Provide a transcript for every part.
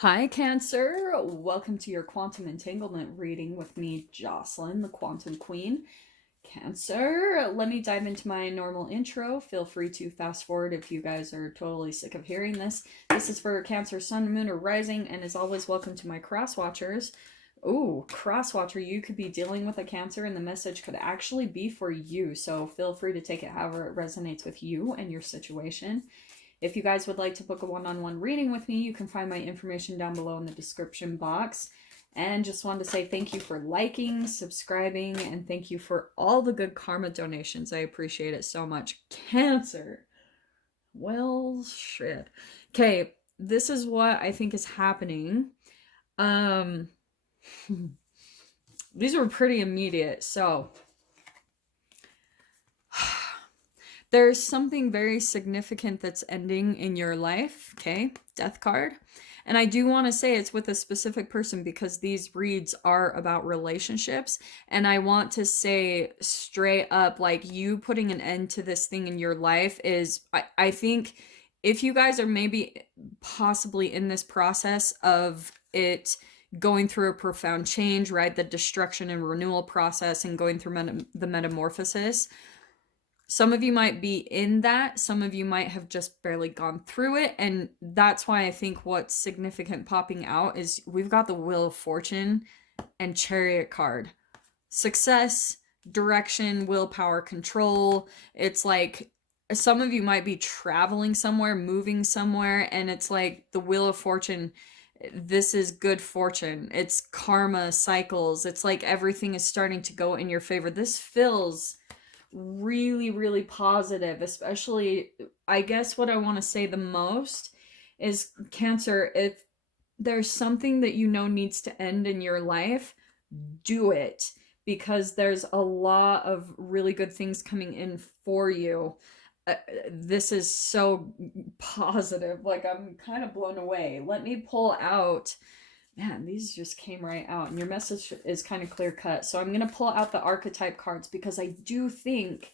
Hi, Cancer. Welcome to your quantum entanglement reading with me, Jocelyn, the Quantum Queen. Cancer, let me dive into my normal intro. Feel free to fast forward if you guys are totally sick of hearing this. This is for Cancer, Sun, Moon, or Rising, and as always, welcome to my cross watchers. Ooh, cross watcher, you could be dealing with a Cancer, and the message could actually be for you, so feel free to take it however it resonates with you and your situation. If you guys would like to book a one-on-one reading with me, you can find my information down below in the description box. And just wanted to say thank you for liking, subscribing, and thank you for all the good karma donations. I appreciate it so much. Cancer. Well, shit. Okay, this is what I think is happening. These were pretty immediate, so there's something very significant that's ending in your life, okay? Death card. And I do want to say it's with a specific person because these reads are about relationships. And I want to say straight up, like, you putting an end to this thing in your life is, I think if you guys are maybe possibly in this process of it going through a profound change, right? The destruction and renewal process and going through the metamorphosis, some of you might be in that. Some of you might have just barely gone through it. And that's why I think what's significant popping out is we've got the Wheel of Fortune and Chariot card. Success, direction, willpower, control. It's like some of you might be traveling somewhere, moving somewhere. And it's like the Wheel of Fortune. This is good fortune. It's karma, cycles. It's like everything is starting to go in your favor. This feels really, really positive, especially, I guess what I want to say the most is, Cancer, if there's something that you know needs to end in your life, do it, because there's a lot of really good things coming in for you. This is so positive. Like, I'm kind of blown away. Let me pull out. Man, these just came right out, and your message is kind of clear cut. So I'm going to pull out the archetype cards because I do think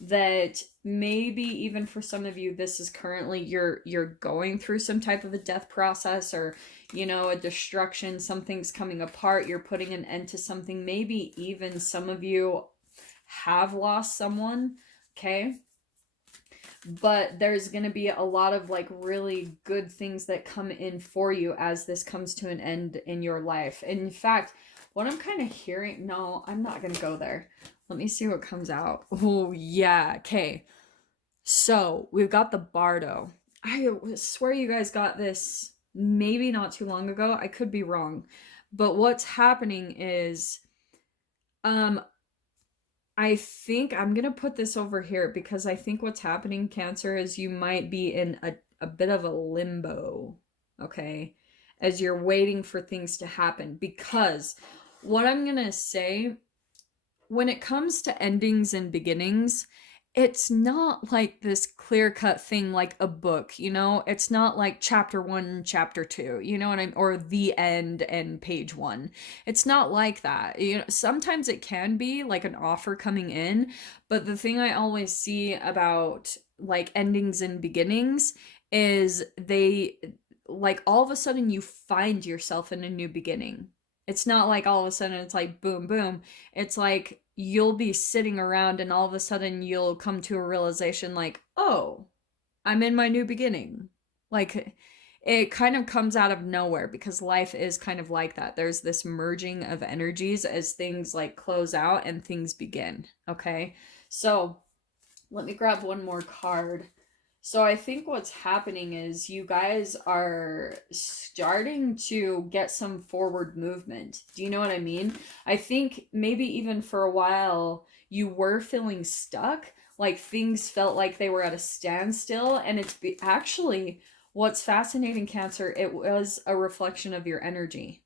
that maybe even for some of you, this is currently you're going through some type of a death process, or, you know, a destruction. Something's coming apart. You're putting an end to something. Maybe even some of you have lost someone. Okay. But there's going to be a lot of like really good things that come in for you as this comes to an end in your life. And in fact, what I'm kind of hearing, no, I'm not going to go there. Let me see what comes out. Oh, yeah. Okay. So we've got the Bardo. I swear you guys got this maybe not too long ago. I could be wrong. But what's happening is, I think I'm going to put this over here because I think what's happening, Cancer, is you might be in a bit of a limbo, okay, as you're waiting for things to happen. Because what I'm going to say, when it comes to endings and beginnings, it's not like this clear-cut thing like a book, you know? It's not like chapter 1, chapter 2, you know what I mean? Or the end and page 1. It's not like that. You know, sometimes it can be like an offer coming in, but the thing I always see about like endings and beginnings is they, like, all of a sudden you find yourself in a new beginning. It's not like all of a sudden it's like boom, boom. It's like you'll be sitting around and all of a sudden you'll come to a realization like, oh, I'm in my new beginning. Like, it kind of comes out of nowhere because life is kind of like that. There's this merging of energies as things like close out and things begin. Okay. So let me grab one more card. So I think what's happening is you guys are starting to get some forward movement. Do you know what I mean? I think maybe even for a while you were feeling stuck, like things felt like they were at a standstill, and it's actually what's fascinating, Cancer, it was a reflection of your energy.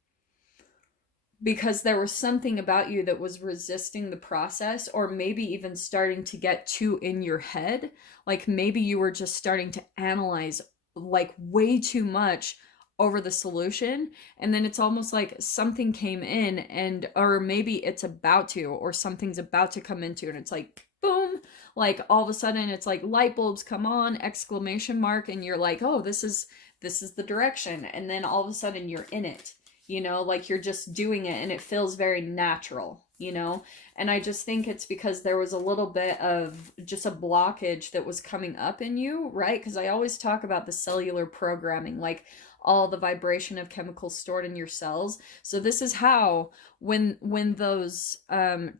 Because there was something about you that was resisting the process, or maybe even starting to get too in your head. Like maybe you were just starting to analyze like way too much over the solution, and then it's almost like something came in, and or maybe it's about to, or something's about to come into, and it's like boom, like all of a sudden it's like light bulbs come on, exclamation mark, and you're like, oh, this is this is the direction. And then all of a sudden you're in it, you know, like you're just doing it and it feels very natural, you know? And I just think it's because there was a little bit of just a blockage that was coming up in you, right? Because I always talk about the cellular programming, like all the vibration of chemicals stored in your cells. So this is how when those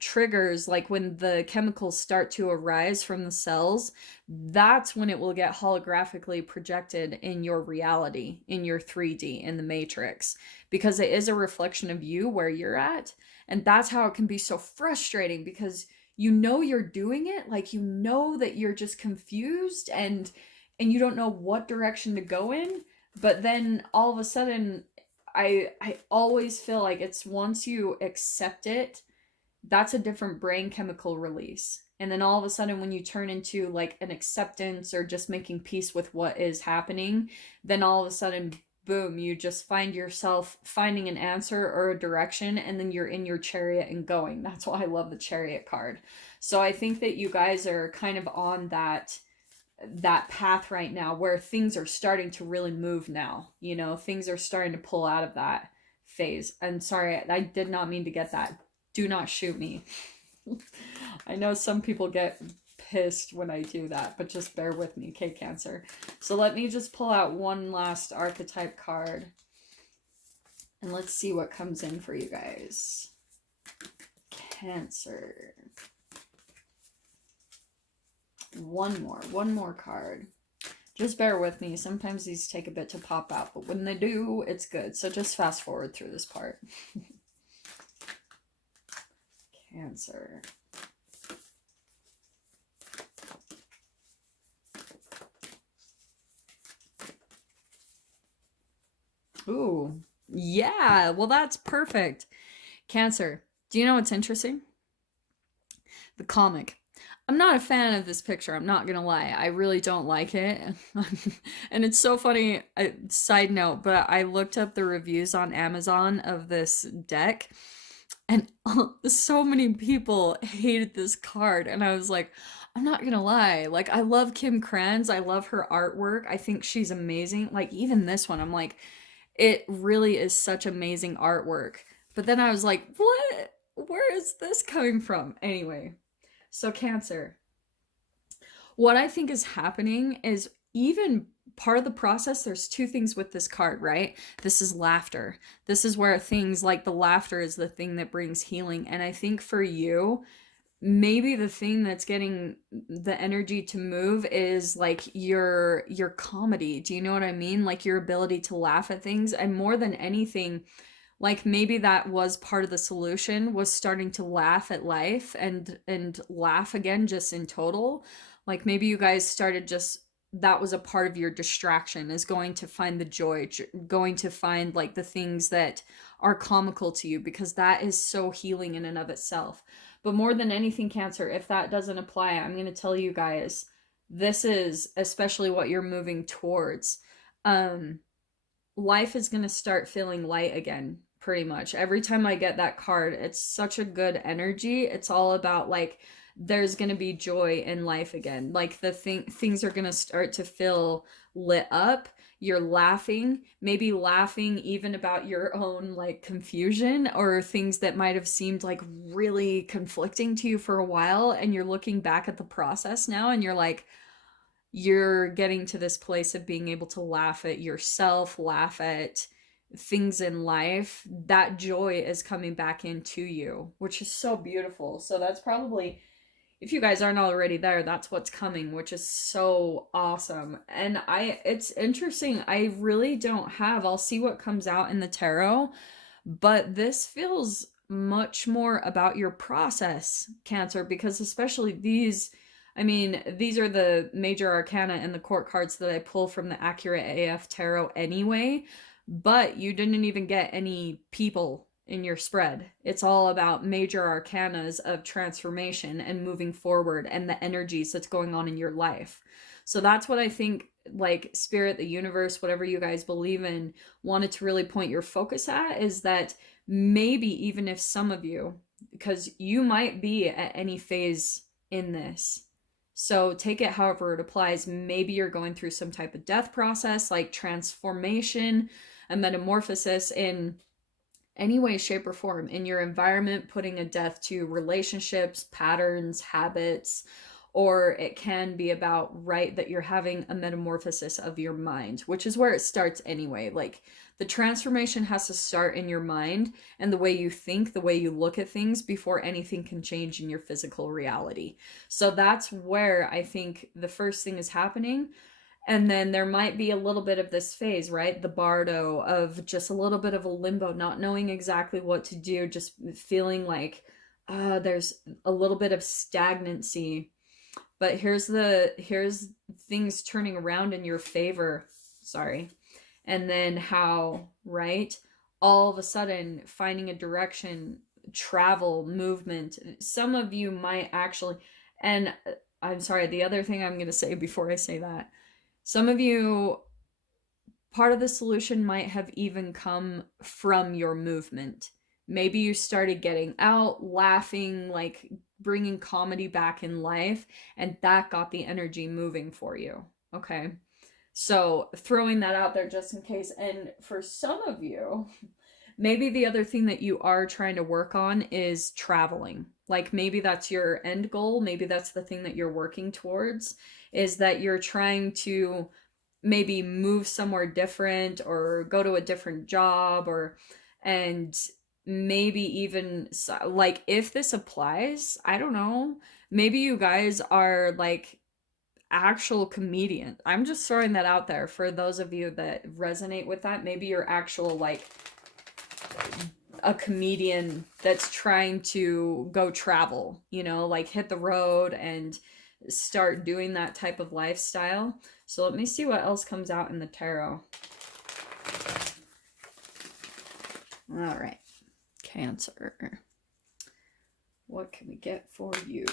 triggers, like when the chemicals start to arise from the cells, that's when it will get holographically projected in your reality, in your 3D, in the matrix, because it is a reflection of you where you're at. And that's how it can be so frustrating, because you know you're doing it, like you know that you're just confused and you don't know what direction to go in, but then all of a sudden I always feel like it's once you accept it, that's a different brain chemical release. And then all of a sudden when you turn into like an acceptance or just making peace with what is happening, then all of a sudden, boom, you just find yourself finding an answer or a direction, and then you're in your chariot and going. That's why I love the chariot card. So I think that you guys are kind of on that path right now where things are starting to really move now. You know, things are starting to pull out of that phase. And sorry, I did not mean to get that. Do not shoot me. I know some people get pissed when I do that, but just bear with me, okay, Cancer? So let me just pull out one last archetype card and let's see what comes in for you guys. Cancer. One more card. Just bear with me. Sometimes these take a bit to pop out, but when they do, it's good. So just fast forward through this part. Cancer. Ooh, yeah. Well, that's perfect. Cancer. Do you know what's interesting? The comic. I'm not a fan of this picture. I'm not gonna lie. I really don't like it. And it's so funny. Side note, but I looked up the reviews on Amazon of this deck, and so many people hated this card. And I was like, I'm not gonna lie. Like, I love Kim Krans. I love her artwork. I think she's amazing. Like, even this one, I'm like, it really is such amazing artwork. But then I was like, what? Where is this coming from? Anyway. So Cancer, what I think is happening is, even part of the process, there's two things with this card, right? This is laughter. This is where things like the laughter is the thing that brings healing. And I think for you, maybe the thing that's getting the energy to move is like your comedy. Do you know what I mean? Like your ability to laugh at things. And more than anything, like maybe that was part of the solution, was starting to laugh at life and laugh again, just in total. Like maybe you guys started, just that was a part of your distraction, is going to find the joy, going to find like the things that are comical to you, because that is so healing in and of itself. But more than anything, Cancer, if that doesn't apply, I'm going to tell you guys, this is especially what you're moving towards. Life is going to start feeling light again. Pretty much every time I get that card, it's such a good energy. It's all about like, there's going to be joy in life again. Like things are going to start to feel lit up. You're laughing, maybe laughing even about your own like confusion or things that might have seemed like really conflicting to you for a while. And you're looking back at the process now and you're like, you're getting to this place of being able to laugh at yourself, laugh at things in life. That joy is coming back into you, which is so beautiful. So that's probably, if you guys aren't already there, that's what's coming, which is so awesome. And it's interesting. I really don't have, I'll see what comes out in the tarot, but this feels much more about your process, Cancer, because especially these, I mean, these are the major arcana and the court cards that I pull from the Accurate AF Tarot anyway, but you didn't even get any people in your spread. It's all about major arcanas of transformation and moving forward and the energies that's going on in your life. So that's what I think, like Spirit, the universe, whatever you guys believe in, wanted to really point your focus at, is that maybe even if some of you, because you might be at any phase in this, So take it however it applies. Maybe you're going through some type of death process, like transformation, a metamorphosis in any way, shape, or form in your environment, putting a death to relationships, patterns, habits, or it can be about, right, that you're having a metamorphosis of your mind, which is where it starts anyway. Like the transformation has to start in your mind and the way you think, the way you look at things before anything can change in your physical reality. So that's where I think the first thing is happening. And then there might be a little bit of this phase, right? The bardo of just a little bit of a limbo, not knowing exactly what to do, just feeling like there's a little bit of stagnancy. But here's things turning around in your favor. Sorry. And then how, right? All of a sudden finding a direction, travel, movement. Some of you might actually, and I'm sorry, the other thing I'm going to say before I say that, some of you, part of the solution might have even come from your movement. Maybe you started getting out, laughing, like bringing comedy back in life, and that got the energy moving for you. Okay. So throwing that out there just in case. And for some of you, maybe the other thing that you are trying to work on is traveling. Like maybe that's your end goal. Maybe that's the thing that you're working towards, is that you're trying to maybe move somewhere different or go to a different job, or, and maybe even like if this applies, I don't know, maybe you guys are like actual comedian. I'm just throwing that out there for those of you that resonate with that. Maybe you're actual like a comedian that's trying to go travel, you know, like hit the road and start doing that type of lifestyle. So let me see what else comes out in the tarot. All right, Cancer. What can we get for you?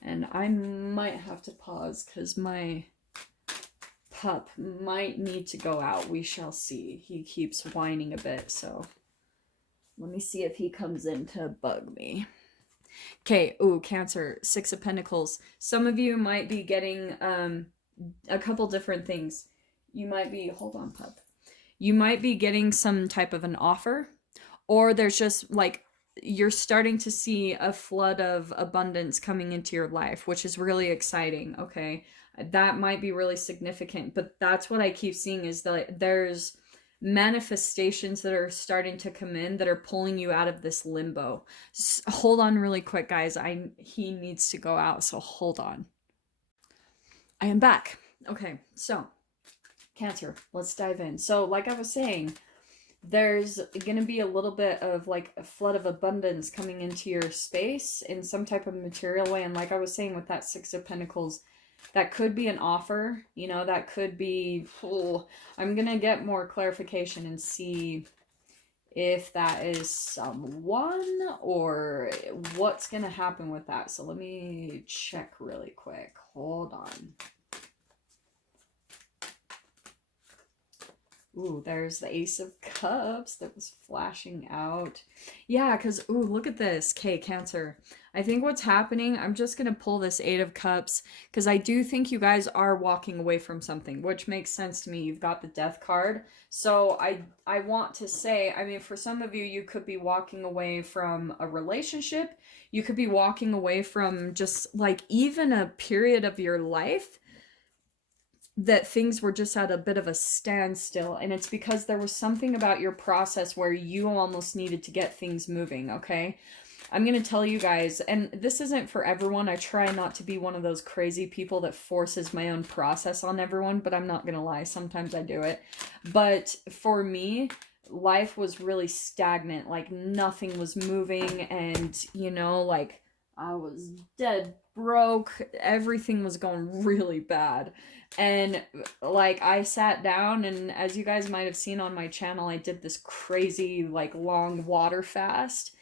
And I might have to pause because my pup might need to go out. We shall see. He keeps whining a bit, so let me see if he comes in to bug me. Okay, ooh, Cancer, Six of Pentacles. Some of you might be getting a couple different things. You might be, hold on, pup. You might be getting some type of an offer, or there's just like, you're starting to see a flood of abundance coming into your life, which is really exciting, okay? That might be really significant, but that's what I keep seeing, is that there's manifestations that are starting to come in that are pulling you out of this limbo. Hold on really quick, guys. He needs to go out, so hold on. I am back. Okay, so Cancer, let's dive in. So like I was saying, there's gonna be a little bit of like a flood of abundance coming into your space in some type of material way. And like I was saying with that Six of Pentacles, that could be an offer, you know, that could be, I'm gonna get more clarification and see if that is someone or what's gonna happen with that. So let me check really quick. Hold on. Ooh, there's the Ace of Cups that was flashing out. Yeah, because, ooh, look at this. Okay, Cancer. I think what's happening, I'm just going to pull this Eight of Cups, because I do think you guys are walking away from something, which makes sense to me. You've got the Death card. So I want to say, I mean, for some of you, you could be walking away from a relationship. You could be walking away from just, like, even a period of your life that things were just at a bit of a standstill, and it's because there was something about your process where you almost needed to get things moving, okay? I'm going to tell you guys, and this isn't for everyone. I try not to be one of those crazy people that forces my own process on everyone, but I'm not going to lie. Sometimes I do it. But for me, life was really stagnant. Like nothing was moving, and, you know, like I was dead broke. Everything was going really bad. And like I sat down, and as you guys might have seen on my channel, I did this crazy like long water fast.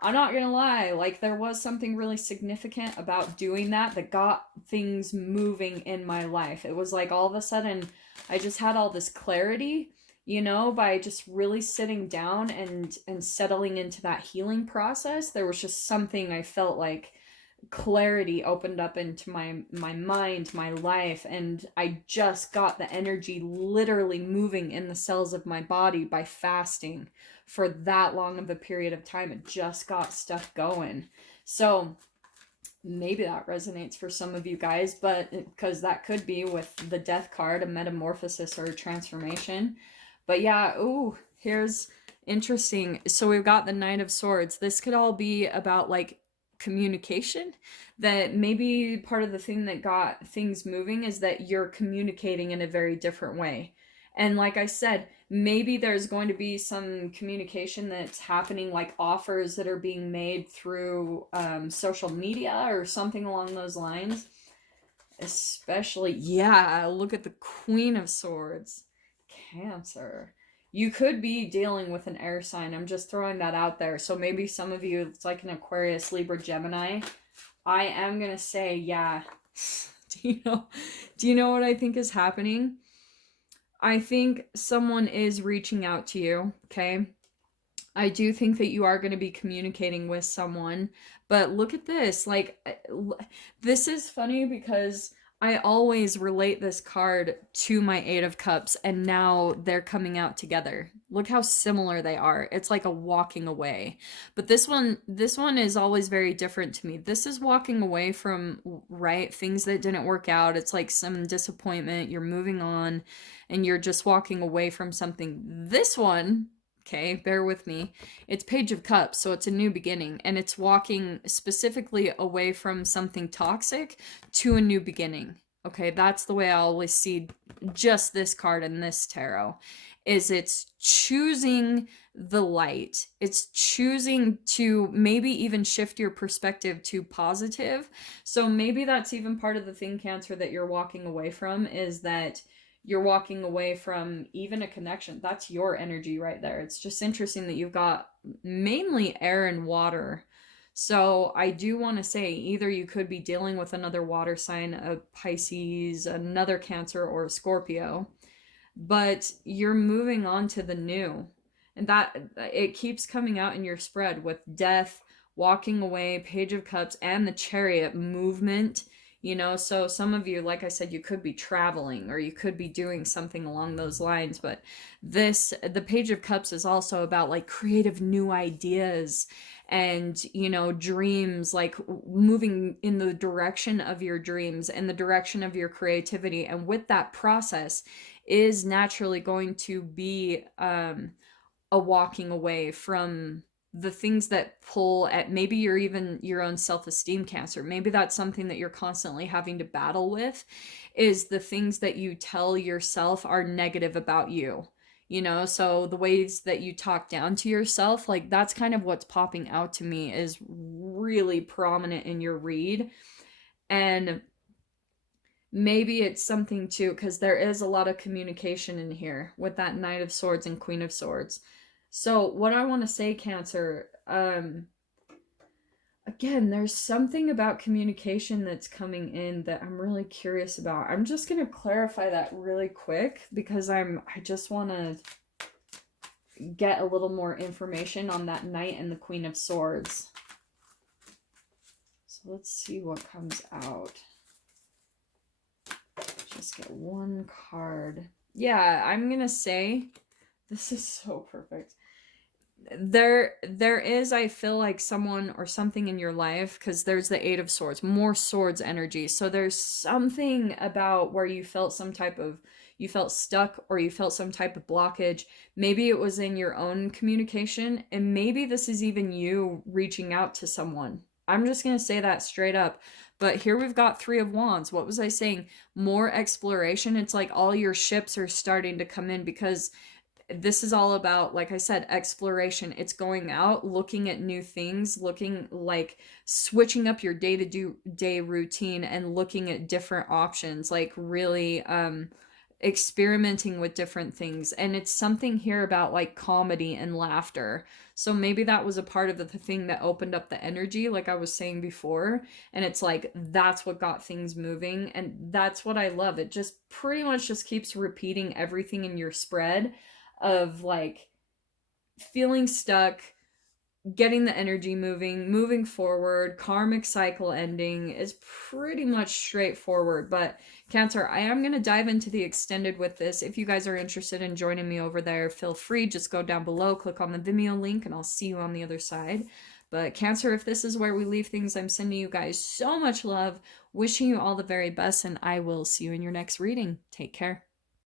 I'm not gonna lie, like there was something really significant about doing that got things moving in my life. It was like all of a sudden I just had all this clarity, you know, by just really sitting down and settling into that healing process. There was just something I felt like clarity opened up into my mind, my life, and I just got the energy literally moving in the cells of my body by fasting for that long of a period of time. It just got stuff going. So maybe that resonates for some of you guys, but because that could be with the death card, a metamorphosis or a transformation. But yeah, ooh, here's interesting. So we've got the Knight of Swords. This could all be about like communication, that maybe part of the thing that got things moving is that you're communicating in a very different way. And like I said, maybe there's going to be some communication that's happening, like offers that are being made through social media or something along those lines. Especially, yeah, look at the Queen of Swords. Cancer. You could be dealing with an air sign. I'm just throwing that out there. So maybe some of you, it's like an Aquarius, Libra, Gemini. I am going to say, yeah. Do you know what I think is happening? I think someone is reaching out to you, okay? I do think that you are going to be communicating with someone, but look at this. Like, this is funny because I always relate this card to my Eight of Cups, and now they're coming out together. Look how similar they are. It's like a walking away. But this one is always very different to me. This is walking away from, right, things that didn't work out. It's like some disappointment. You're moving on, and you're just walking away from something. This one, okay, bear with me. It's Page of Cups, so it's a new beginning, and it's walking specifically away from something toxic to a new beginning. Okay, that's the way I always see just this card in this tarot, is it's choosing the light. It's choosing to maybe even shift your perspective to positive. So maybe that's even part of the thing, Cancer, that you're walking away from, is that you're walking away from even a connection. That's your energy right there. It's just interesting that you've got mainly air and water. So I do want to say either you could be dealing with another water sign, a Pisces, another Cancer, or a Scorpio, but you're moving on to the new. And that it keeps coming out in your spread with death, walking away, Page of Cups, and the Chariot movement. You know, so some of you, like I said, you could be traveling or you could be doing something along those lines. But the Page of Cups is also about like creative new ideas and, you know, dreams, like moving in the direction of your dreams and the direction of your creativity. And with that process is naturally going to be a walking away from the things that pull at maybe you're even your own self-esteem, Cancer. Maybe that's something that you're constantly having to battle with, is the things that you tell yourself are negative about you. You know, so the ways that you talk down to yourself, like that's kind of what's popping out to me is really prominent in your read. And maybe it's something too, because there is a lot of communication in here with that Knight of Swords and Queen of Swords. So what I want to say, Cancer, again, there's something about communication that's coming in that I'm really curious about. I'm just going to clarify that really quick because I just want to get a little more information on that Knight and the Queen of Swords. So let's see what comes out. Just get one card. Yeah, I'm going to say, this is so perfect. There is, I feel like, someone or something in your life, because there's the Eight of Swords, more swords energy. So there's something about where you felt you felt stuck or you felt some type of blockage. Maybe it was in your own communication, and maybe this is even you reaching out to someone. I'm just going to say that straight up. But here we've got Three of Wands. What was I saying? More exploration. It's like all your ships are starting to come in, because this is all about, like I said, exploration. It's going out, looking at new things, looking like switching up your day-to-day routine and looking at different options, like really experimenting with different things. And it's something here about like comedy and laughter. So maybe that was a part of the thing that opened up the energy, like I was saying before. And it's like, that's what got things moving. And that's what I love. It just pretty much just keeps repeating everything in your spread. of like feeling stuck, getting the energy moving forward, karmic cycle ending is pretty much straightforward. But Cancer, I am going to dive into the extended with this. If you guys are interested in joining me over there, feel free. Just go down below, click on the Vimeo link, and I'll see you on the other side. But Cancer, if this is where we leave things, I'm sending you guys so much love, wishing you all the very best, and I will see you in your next reading. Take care.